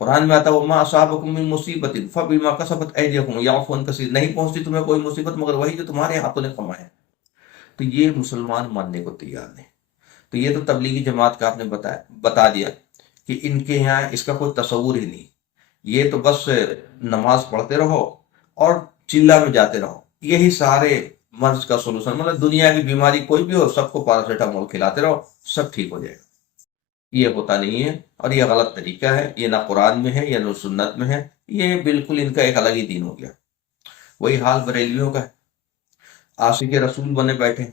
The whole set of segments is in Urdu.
قرآن میں آتا ہے وما اصابکم من مصیبت فبما کسبت ایدیکم یعفو عن کثیر، نہیں پہنچتی تمہیں کوئی مصیبت مگر وہی جو تمہارے ہاتھوں نے کمائے۔ تو یہ مسلمان ماننے کو تیار نہیں۔ تو یہ تو تبلیغی جماعت کا آپ نے بتا دیا کہ ان کے یہاں اس کا کوئی تصور ہی نہیں، یہ تو بس نماز پڑھتے رہو اور چلا میں جاتے رہو، یہی سارے مرض کا سولوشن، مطلب دنیا کی بیماری کوئی بھی ہو سب کو پیراسیٹامول کھلاتے رہو سب ٹھیک ہو جائے گا۔ یہ ہوتا نہیں ہے، اور یہ غلط طریقہ ہے، یہ نہ قرآن میں ہے یا نہ سنت میں ہے، یہ بالکل ان کا ایک الگ ہی دین ہو گیا۔ وہی حال بریلویوں کا ہے، عاشق رسول بنے بیٹھے،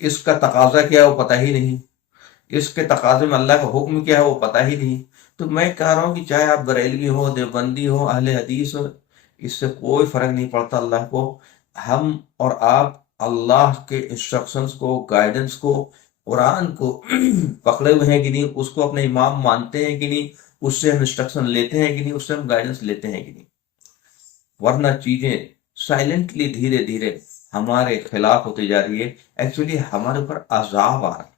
اس کا تقاضا کیا ہے وہ پتہ ہی نہیں، اس کے تقاضے میں اللہ کا حکم کیا ہے وہ پتہ ہی نہیں۔ تو میں کہہ رہا ہوں کہ چاہے آپ بریلوی ہو، دیوبندی ہو، اہل حدیث ہو، اس سے کوئی فرق نہیں پڑتا اللہ کو۔ ہم اور آپ اللہ کے انسٹرکشنز کو، گائیڈنس کو، قرآن کو پکڑے ہوئے ہیں کہ نہیں، اس کو اپنے امام مانتے ہیں کہ نہیں، اس سے ہم انسٹرکشن لیتے ہیں کہ نہیں، اس سے ہم گائیڈنس لیتے ہیں کہ نہیں، ورنہ چیزیں سائلنٹلی دھیرے دھیرے ہمارے خلاف ہوتی جا رہی ہے۔ ایکچولی ہمارے اوپر عذاب آ رہا ہے،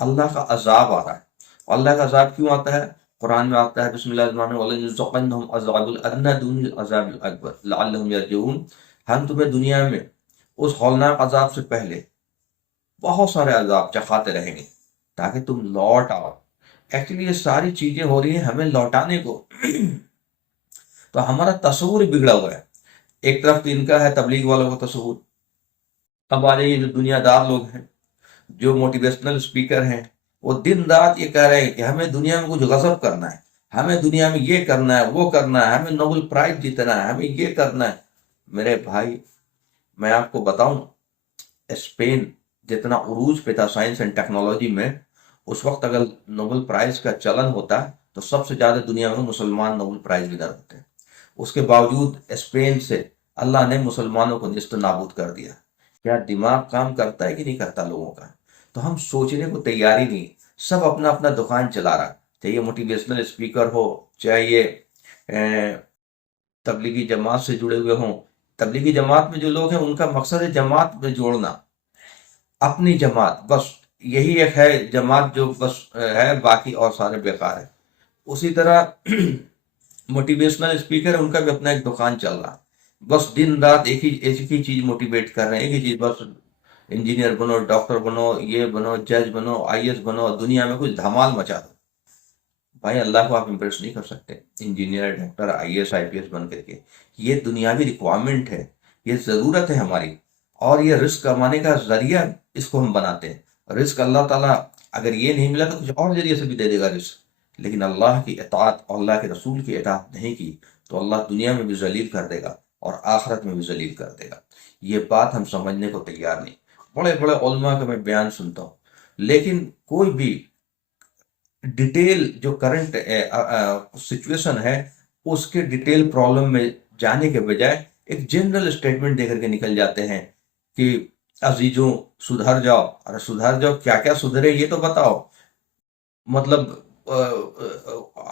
اللہ کا عذاب آ رہا ہے۔ اور اللہ کا عذاب کیوں آتا ہے؟ قرآن میں آتا ہے بسم اللہ الرحمن الرحیم وَلَنُذِيقَنَّهُمْ عَذَابَ الْأَدْنَىٰ دُونَ الْعَذَابِ الْأَكْبَرِ لَعَلَّهُمْ يَرْجِعُونَ۔ ہم تمہیں دنیا میں اس ہولناک عذاب سے پہلے بہت سارے عذاب چکھاتے رہیں گے تاکہ تم لوٹ آؤ۔ ایکچولی یہ ساری چیزیں ہو رہی ہیں ہمیں لوٹانے کو، تو ہمارا تصور ہی بگڑا ہوا ہے۔ ایک طرف تو ان کا ہے تبلیغ والوں کا تصور، اب آ رہے یہ جو دنیا دار لوگ ہیں، جو موٹیویشنل اسپیکر ہیں، وہ دن رات یہ کہہ رہے ہیں کہ ہمیں دنیا میں کچھ غضب کرنا ہے، ہمیں دنیا میں یہ کرنا ہے، وہ کرنا ہے، ہمیں نوبل پرائز جیتنا ہے، ہمیں یہ کرنا ہے۔ میرے بھائی میں آپ کو بتاؤں، اسپین جتنا عروج پہ تھا سائنس اینڈ ٹیکنالوجی میں، اس وقت اگر نوبل پرائز کا چلن ہوتا تو سب سے زیادہ دنیا میں مسلمان نوبل پرائز ونر ہوتے ہیں۔ اس کے باوجود اسپین سے اللہ نے مسلمانوں کو نیست و نابود کر دیا۔ کیا دماغ کام کرتا ہے کہ نہیں کرتا لوگوں کا؟ تو ہم سوچنے کو تیار ہی نہیں، سب اپنا اپنا دکان چلا رہا، چاہے یہ موٹیویشنل اسپیکر ہو، چاہے یہ تبلیغی جماعت سے جڑے ہوئے ہوں۔ تبلیغی جماعت میں جو لوگ ہیں ان کا مقصد ہے جماعت میں جوڑنا، اپنی جماعت، بس یہی ایک ہے جماعت جو بس ہے، باقی اور سارے بیکار ہے۔ اسی طرح موٹیویشنل اسپیکر ہے، ان کا بھی اپنا ایک دکان چل رہا، بس دن رات ایک ہی چیز موٹیویٹ کر رہے ہیں، ایک ہی چیز، بس انجینئر بنو، ڈاکٹر بنو، یہ بنو، جج بنو، آئی ایس بنو، دنیا میں کچھ دھمال مچا دو۔ بھائی اللہ کو آپ امپریس نہیں کر سکتے engineer, doctor, I S, I P S بن کر کے۔ یہ دنیاوی ریکوائرمنٹ ہے، یہ ضرورت ہے ہماری، اور یہ رزق کمانے کا ذریعہ اس کو ہم بناتے ہیں۔ رزق اللہ تعالیٰ اگر یہ نہیں ملا تو کچھ اور ذریعے سے بھی دے دے گا رزق، لیکن اللہ کی اطاعت اور اللہ کے رسول کی اطاعت نہیں کی تو اللہ دنیا میں بھی ذلیل کر دے گا اور آخرت میں بھی ذلیل کر دے گا۔ یہ بات ہم سمجھنے کو تیار نہیں۔ بڑے بڑے علماء کا میں بیان سنتا ہوں، لیکن کوئی بھی ڈیٹیل جو کرنٹ سچویشن ہے اس کے ڈیٹیل پرابلم میں جانے کے بجائے ایک جنرل اسٹیٹمنٹ دے کر کے نکل جاتے ہیں کہ عزیزوں سدھر جاؤ۔ ارے سدھر جاؤ، کیا کیا سدھرے یہ تو بتاؤ۔ مطلب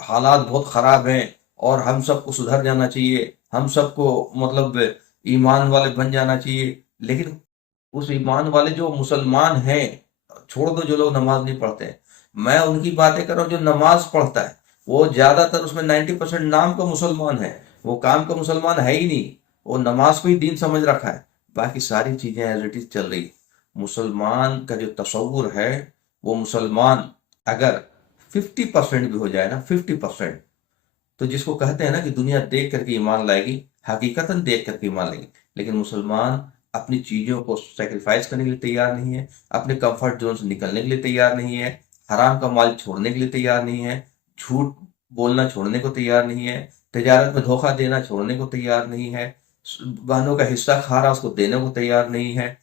حالات بہت خراب ہیں اور ہم سب کو سدھر جانا چاہیے، ہم سب کو مطلب ایمان والے بن جانا چاہیے، لیکن اس ایمان والے جو مسلمان ہیں، چھوڑ دو جو لوگ نماز نہیں پڑھتے ہیں، میں ان کی باتیں کر رہا ہوں جو نماز پڑھتا ہے، وہ زیادہ تر اس میں 90% نام کا مسلمان ہے، وہ کام کا مسلمان ہے ہی نہیں، وہ نماز کو ہی دین سمجھ رکھا ہے، باقی ساری چیزیں ایز اٹ از چل رہی۔ مسلمان کا جو تصور ہے، وہ مسلمان اگر 50% بھی ہو جائے نا، 50%، تو جس کو کہتے ہیں نا کہ دنیا دیکھ کر کے ایمان لائے گی، حقیقتاً دیکھ کر کے ایمان لائے گی، لیکن مسلمان اپنی چیزوں کو سیکریفائز کرنے کے لیے تیار نہیں ہے، اپنے کمفرٹ زون سے نکلنے کے لیے تیار نہیں ہے، حرام کا مال چھوڑنے کے لیے تیار نہیں ہے، جھوٹ بولنا چھوڑنے کو تیار نہیں ہے، تجارت میں دھوکہ دینا چھوڑنے کو تیار نہیں ہے، بہنوں کا حصہ کھا رہا اس کو دینے کو تیار نہیں ہے،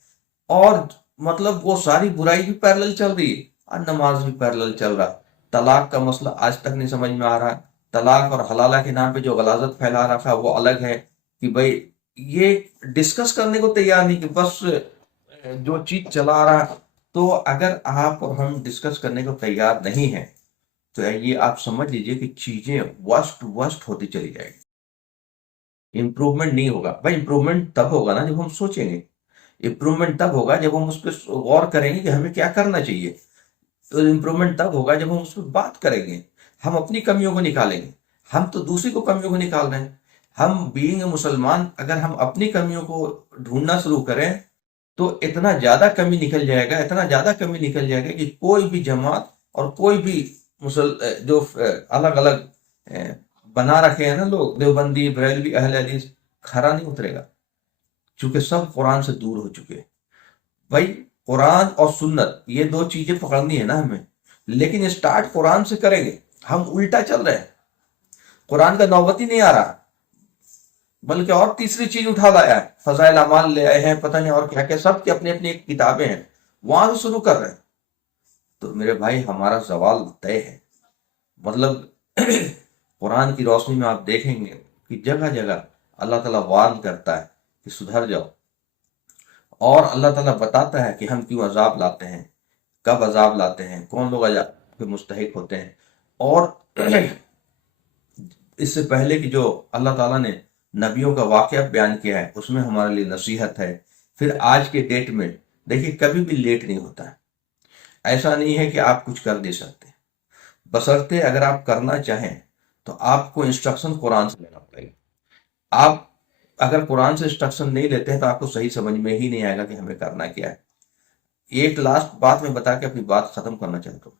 اور مطلب وہ ساری برائی بھی پیرلل چل رہی ہے اور نماز بھی پیرلل چل رہا۔ طلاق کا مسئلہ آج تک نہیں سمجھ میں آ رہا، طلاق اور حلالہ کے نام پہ جو غلاظت پھیلا رکھا وہ الگ ہے، کہ بھائی یہ ڈسکس کرنے کو تیار نہیں، کہ بس جو چیز چلا رہا۔ تو اگر آپ اور ہم ڈسکس کرنے کو تیار نہیں ہیں تو یہ آپ سمجھ لیجئے کہ چیزیں ورسٹ ہوتی چلی جائے گی، امپروومنٹ نہیں ہوگا۔ بھائی امپروومنٹ تب ہوگا نا جب ہم سوچیں گے، امپروومنٹ تب ہوگا جب ہم اس پہ غور کریں گے کہ ہمیں کیا کرنا چاہیے، تو امپروومنٹ تب ہوگا جب ہم اس پہ بات کریں گے، ہم اپنی کمیوں کو نکالیں گے۔ ہم تو دوسری کو کمیوں کو نکال رہے ہیں. ہم بینگ مسلمان اگر ہم اپنی کمیوں کو ڈھونڈنا شروع کریں تو اتنا زیادہ کمی نکل جائے گا، اتنا زیادہ کمی نکل جائے گا کہ کوئی بھی جماعت اور کوئی بھی جو الگ الگ بنا رکھے ہیں نا لوگ، دیوبندی، بریلوی، اہل حدیث، کھرا نہیں اترے گا، چونکہ سب قرآن سے دور ہو چکے. بھائی قرآن اور سنت یہ دو چیزیں پکڑنی ہے نا ہمیں، لیکن اسٹارٹ قرآن سے کریں گے. ہم الٹا چل رہے ہیں، قرآن کا نوبت ہی نہیں آ رہا، بلکہ اور تیسری چیز اٹھا لایا ہے، فضائل اعمال لے آئے ہیں، پتہ نہیں اور کیا کیا، سب کی اپنی اپنی کتابیں ہیں، وہاں سے شروع کر رہے ہیں. تو میرے بھائی ہمارا زوال طے ہے. مطلب قرآن کی روشنی میں آپ دیکھیں گے کہ جگہ جگہ اللہ تعالیٰ وارن کرتا ہے کہ سدھر جاؤ، اور اللہ تعالیٰ بتاتا ہے کہ ہم کیوں عذاب لاتے ہیں، کب عذاب لاتے ہیں، کون لوگ عذاب کے مستحق ہوتے ہیں. اور اس سے پہلے کہ جو اللہ تعالیٰ نے نبیوں کا واقعہ بیان کیا ہے اس میں ہمارے لیے نصیحت ہے. پھر آج کے ڈیٹ میں دیکھیے کبھی بھی لیٹ نہیں ہوتا ہے. ایسا نہیں ہے کہ آپ کچھ کر دے سکتے، بشرطے اگر آپ کرنا چاہیں تو آپ کو انسٹرکشن قرآن سے لینا پڑے گا. آپ اگر قرآن سے انسٹرکشن نہیں لیتے ہیں تو آپ کو صحیح سمجھ میں ہی نہیں آئے گا کہ ہمیں کرنا کیا ہے. ایک لاسٹ بات میں بتا کے اپنی بات ختم کرنا چاہتا ہوں.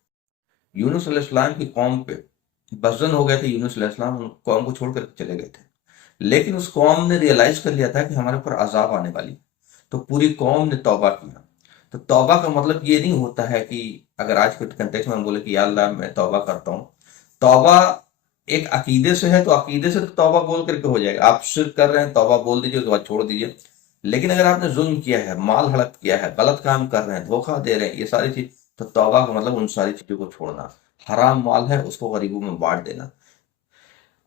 یونس علیہ السلام کی قوم پہ بزن ہو گئے تھے، یونس علیہ السلام ان قوم کو چھوڑ کر چلے گئے تھے، لیکن اس قوم نے ریئلائز کر لیا تھا کہ ہمارے اوپر عذاب آنے والی، تو پوری قوم نے توبہ کیا. تو توبہ کا مطلب یہ نہیں ہوتا ہے کہ اگر آج کے کنٹیکس میں ہم بولے کہ یا اللہ میں توبہ کرتا ہوں، توبہ ایک عقیدے سے ہے تو عقیدے سے تو توبہ بول کر کے ہو جائے گا. آپ شرک کر رہے ہیں توبہ بول دیجیے، اس کے بعد چھوڑ دیجیے. لیکن اگر آپ نے ظلم کیا ہے، مال ہڑپ کیا ہے، غلط کام کر رہے ہیں، دھوکہ دے رہے ہیں، یہ ساری چیز، تو توبہ کا مطلب ان ساری چیزوں کو چھوڑنا. حرام مال ہے اس کو غریبوں میں بانٹ دینا.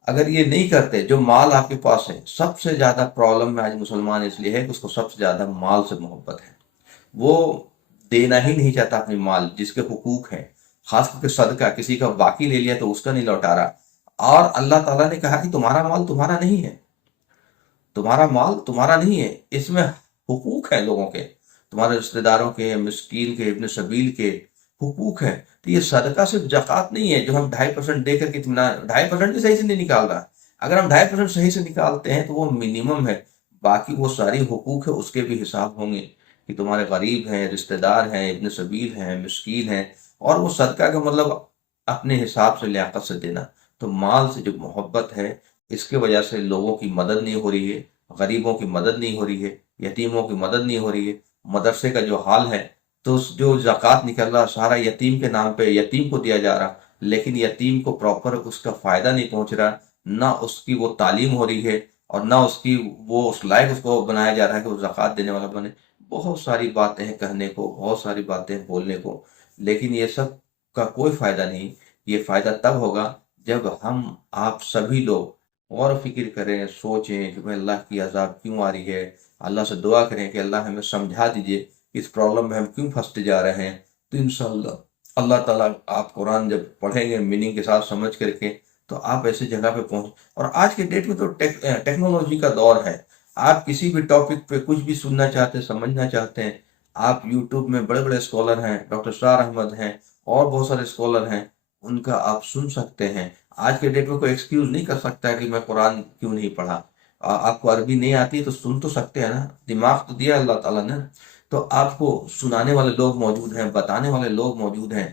اگر یہ نہیں کرتے، جو مال آپ کے پاس ہے، سب سے زیادہ پرابلم میں آج مسلمان اس لیے ہے کہ اس کو سب سے زیادہ مال سے محبت ہے. وہ دینا ہی نہیں چاہتا اپنی مال جس کے حقوق ہیں، خاص کر کے صدقہ کسی کا باقی لے لیا تو اس کا نہیں لوٹا رہا. اور اللہ تعالیٰ نے کہا کہ تمہارا مال تمہارا نہیں ہے، تمہارا مال تمہارا نہیں ہے، اس میں حقوق ہیں لوگوں کے، تمہارے رشتہ داروں کے، مسکین کے، ابن سبیل کے حقوق ہیں. تو یہ صدقہ صرف زکوٰۃ نہیں ہے جو ہم 2.5% دے کر کے 2.5% بھی صحیح سے نہیں نکال رہا. اگر ہم 2.5% صحیح سے نکالتے ہیں تو وہ منیمم ہے، باقی وہ ساری حقوق ہے اس کے بھی حساب ہوں گے کہ تمہارے غریب ہیں، رشتہ دار ہیں، ابن سبیل ہیں، مسکین ہیں. اور وہ صدقہ کا مطلب اپنے حساب سے، لیاقت سے دینا. تو مال سے جو محبت ہے اس کی وجہ سے لوگوں کی مدد نہیں ہو رہی ہے، غریبوں کی مدد نہیں ہو رہی ہے، یتیموں کی مدد نہیں ہو رہی ہے. مدرسے کا جو حال ہے تو جو زکوٰۃ نکل رہا سارا یتیم کے نام پہ یتیم کو دیا جا رہا، لیکن یتیم کو پراپر اس کا فائدہ نہیں پہنچ رہا، نہ اس کی وہ تعلیم ہو رہی ہے اور نہ اس کی وہ اس لائق اس کو بنایا جا رہا ہے کہ وہ زکوٰۃ دینے والا بنے. بہت ساری باتیں ہیں کہنے کو، بہت ساری باتیں ہیں بولنے کو، لیکن یہ سب کا کوئی فائدہ نہیں. یہ فائدہ تب ہوگا جب ہم آپ سبھی لوگ غور و فکر کریں، سوچیں کہ بھائی اللہ کی عذاب کیوں آ رہی ہے، اللہ سے دعا کریں کہ اللہ ہمیں سمجھا دیجئے اس پرابلم میں ہم کیوں پھنستے جا رہے ہیں. تو انشاءاللہ اللہ تعالیٰ آپ قرآن جب پڑھیں گے میننگ کے ساتھ سمجھ کر کے تو آپ ایسی جگہ پہ پہنچ. اور آج کے ڈیٹ میں تو ٹیکنالوجی کا دور ہے، آپ کسی بھی ٹاپک پہ کچھ بھی سننا چاہتے ہیں، سمجھنا چاہتے ہیں، آپ یوٹیوب میں بڑے بڑے اسکالر ہیں، ڈاکٹر شار احمد ہیں اور بہت سارے اسکالر ہیں، ان کا آپ سن سکتے ہیں. آج کے ڈیٹ میں کوئی ایکسکیوز نہیں کر سکتا ہے کہ میں قرآن کیوں نہیں پڑھا. آپ کو عربی نہیں آتی تو سن تو سکتے ہیں نا، دماغ تو دیا اللہ تعالیٰ نے. تو آپ کو سنانے والے لوگ موجود ہیں، بتانے والے لوگ موجود ہیں.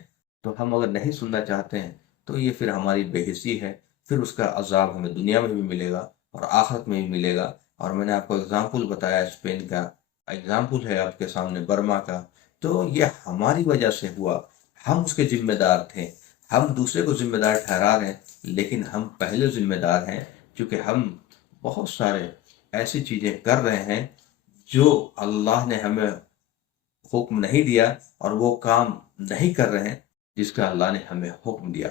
تو ہم اگر نہیں سننا چاہتے ہیں تو یہ پھر ہماری بے حسی ہے، پھر اس کا عذاب ہمیں دنیا میں بھی ملے گا اور آخرت میں بھی ملے گا. اور میں نے آپ کو اگزامپل بتایا اسپین کا، اگزامپل ہے آپ کے سامنے برما کا. تو یہ ہماری وجہ سے ہوا، ہم اس کے ذمہ دار تھے. ہم دوسرے کو ذمہ دار ٹھہرا رہے ہیں لیکن ہم پہلے ذمہ دار ہیں، کیونکہ ہم بہت سارے ایسی چیزیں کر رہے ہیں جو اللہ نے ہمیں حکم نہیں دیا، اور وہ کام نہیں کر رہے ہیں جس کا اللہ نے ہمیں حکم دیا.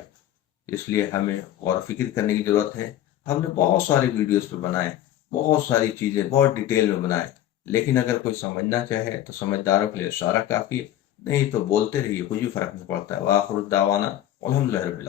اس لیے ہمیں غور و فکر کرنے کی ضرورت ہے. ہم نے بہت ساری ویڈیوز پہ بنائے، بہت ساری چیزیں بہت ڈیٹیل میں بنائے، لیکن اگر کوئی سمجھنا چاہے تو سمجھداروں کے لیے اشارہ کافی ہے، نہیں تو بولتے رہیے، کچھ بھی فرق نہیں پڑتا ہے. وآخر الدعوانا الحمدللہ رب العالمین.